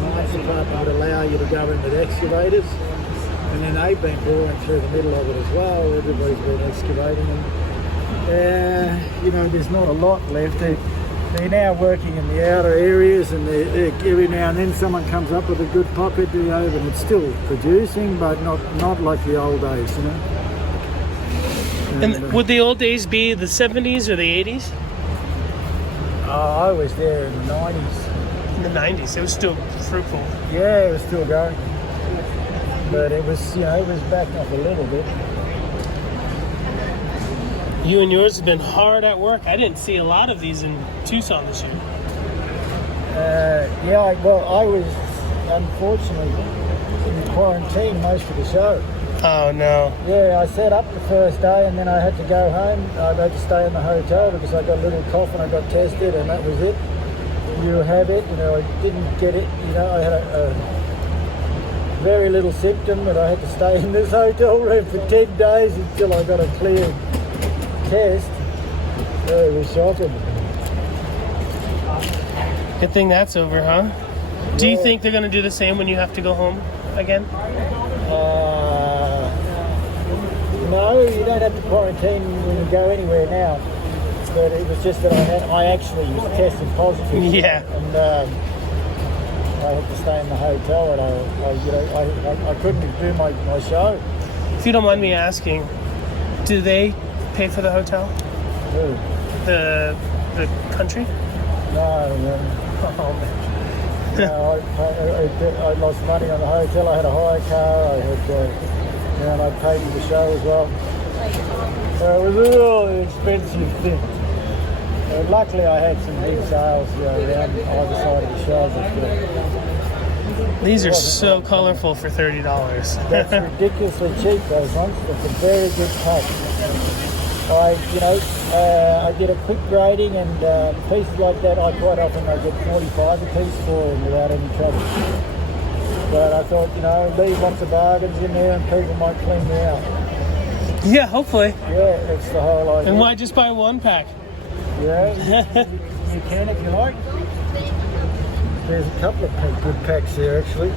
mines department would allow you to go in with excavators. And then they've been boring through the middle of it as well. Everybody's been excavating. And, there's not a lot left. They're now working in the outer areas, and every now and then someone comes up with a good pocket, and it's still producing, but not like the old days, And would the old days be the 70s or the 80s? I was there in the 90s. In the 90s, it was still fruitful. Yeah, it was still going, but it was backing up a little bit. You and yours have been hard at work. I didn't see a lot of these in Tucson this year. I was unfortunately in quarantine most of the show. Oh no. Yeah, I set up the first day, and then I had to go home. I had to stay in the hotel because I got a little cough and I got tested, and that was it. You have it, I didn't get it. I had a very little symptom, but I had to stay in this hotel room for 10 days until I got a clear test. It was shocking. Good thing that's over, huh? Do you think they're going to do the same when you have to go home again? No, you don't have to quarantine when you go anywhere now. But it was just that I actually was tested positive. Yeah. And I had to stay in the hotel, and I couldn't do my show. If you don't mind me asking, do they pay for the hotel? Who? The country? No. Oh, man. No, I lost money on the hotel. I had a hire car. I had, and I paid for the show as well. So it was a really expensive thing. Luckily, I had some big sales around either side of the show. But, These are so colorful for $30. That's ridiculously cheap, those ones. It's a very good cut. I did a quick grading, and pieces like that, I quite often get 45 a piece for them without any trouble. But I thought, leave lots of bargains in there, and people might clean me out. Yeah, hopefully. Yeah, that's the whole idea. And why just buy one pack? Yeah, you can if you like. There's a couple of good packs there, actually.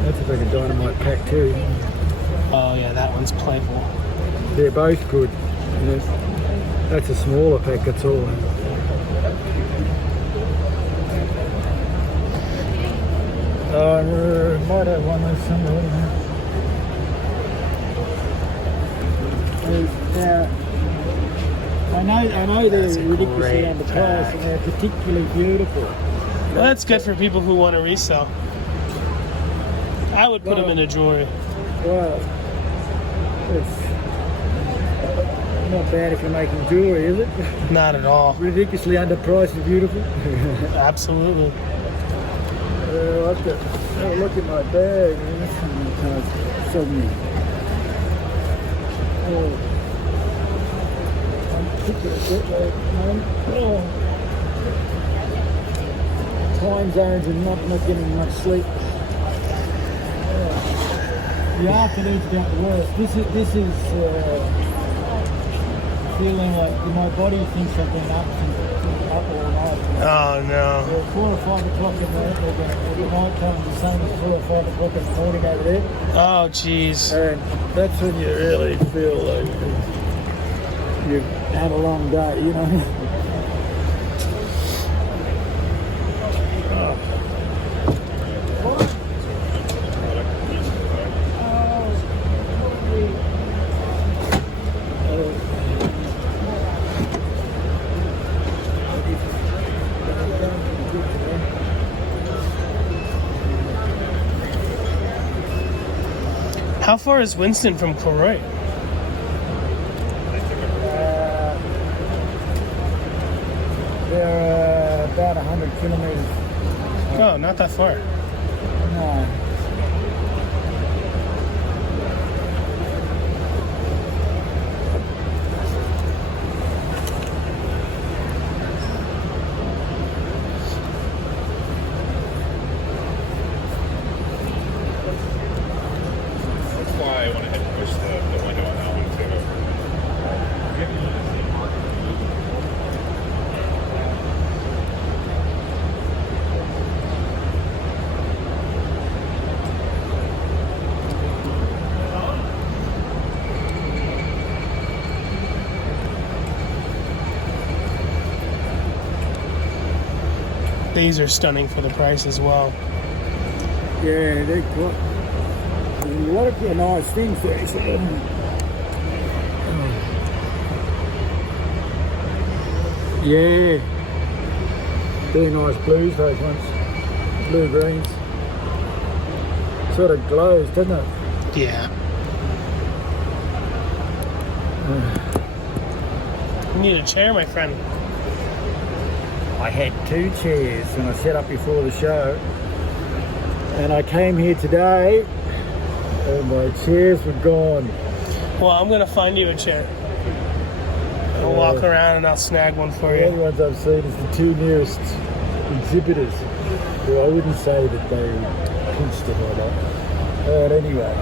That's a big dynamite pack too. Oh yeah, that one's playful. They're both good. Yes. That's a smaller pack, that's all. Might have one there somewhere. I know they're ridiculously underpriced, and they're particularly beautiful. Well, that's good for people who want to resell. I would put them in a jewelry. Well, it's not bad if you're making jewelry, is it? Not at all. Ridiculously underpriced and beautiful. Absolutely. I've got, oh, look at my bag. Suddenly. Oh. Time zones and not getting much sleep. The afternoon's about the worst. This is feeling like my body thinks I've been up all night. Oh no. 4 or 5 o'clock in the night time, the sun is 4 or 5 o'clock in the morning over there. Oh jeez. And that's when you really feel like you've had a long day, you know. How far is Winston from Kilroy? They're about 100 kilometers. Oh, not that far. No. That's why I went ahead and pushed the window on that one too. These are stunning for the price as well. Yeah, they've got a lot of nice things there. Yeah. Very nice blues, those ones. Blue greens. Sort of glows, doesn't it? Yeah. You need a chair, my friend. I had 2 chairs when I set up before the show, and I came here today and my chairs were gone. Well, I'm gonna find you a chair. I'll walk around and I'll snag one for The only you. ones I've seen is the 2 nearest exhibitors, who I wouldn't say that they pinched it or not. But anyway,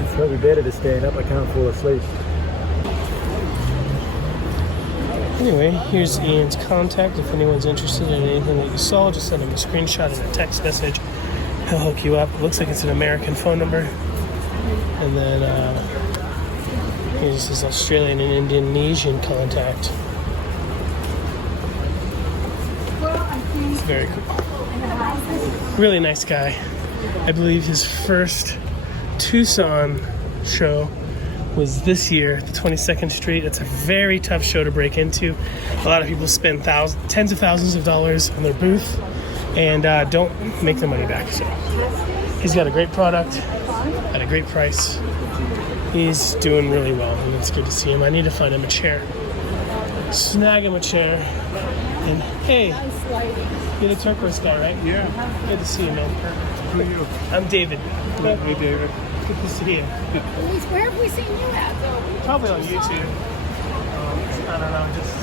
it's probably better to stand up. I can't fall asleep. Anyway, here's Ian's contact. If anyone's interested in anything that you saw, just send him a screenshot and a text message. He'll hook you up. It looks like it's an American phone number. And then here's his Australian and Indonesian contact. It's very cool. Really nice guy. I believe his first Tucson show was this year, the 22nd Street. It's a very tough show to break into. A lot of people spend tens of thousands of dollars on their booth and don't make their money back. So he's got a great product at a great price. He's doing really well, and it's good to see him. I need to find him a chair. Snag him a chair. And hey, you're the Turquoise guy, right? Yeah. Good to see you, man. Who are you? I'm David. Hey, David. Good to see you. Luis, where have we seen you at, though? Probably on YouTube. I don't know, just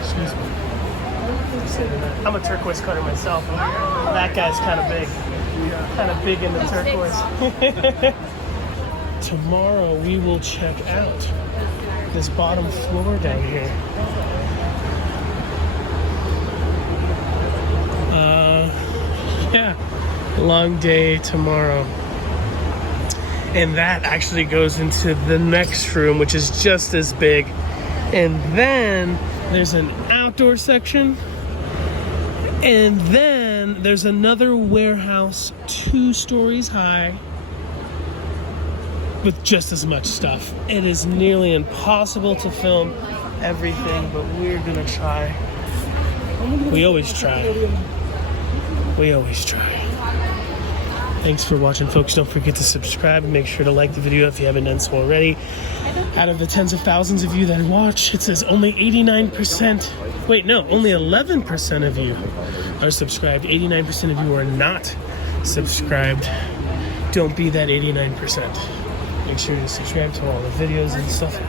excuse me. I'm a turquoise cutter myself. That guy's kind of big. Kind of big in the turquoise. Tomorrow we will check out this bottom floor down here. Yeah, long day tomorrow. And that actually goes into the next room, which is just as big. And then there's an outdoor section. And then there's another warehouse 2 stories high with just as much stuff. It is nearly impossible to film everything, but we're gonna try We always try. We always try. Thanks for watching, folks. Don't forget to subscribe and make sure to like the video if you haven't done so already. Out of the tens of thousands of you that watch, it says only 89%. Wait, no, only 11% of you are subscribed. 89% of you are not subscribed. Don't be that 89%. Make sure to subscribe to all the videos and stuff.